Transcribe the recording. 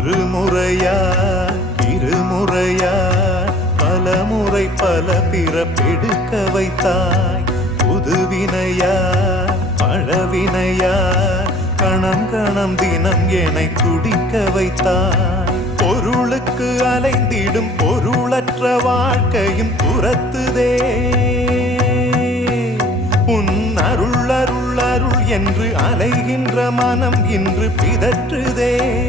ஒரு முறையா இருமுறையா பல முறை பல பிறப்பெடுக்க வைத்தாய். புதுவினையா பழவினையா கணம் கணம் தினம் என்னை துடிக்க வைத்தாய். பொருளுக்கு அலைந்திடும் பொருளற்ற வாழ்க்கையும் துரத்துதே. உன் அருள் அருள் அருள் என்று அலைகின்ற மனம் இன்று பிதற்றுதே.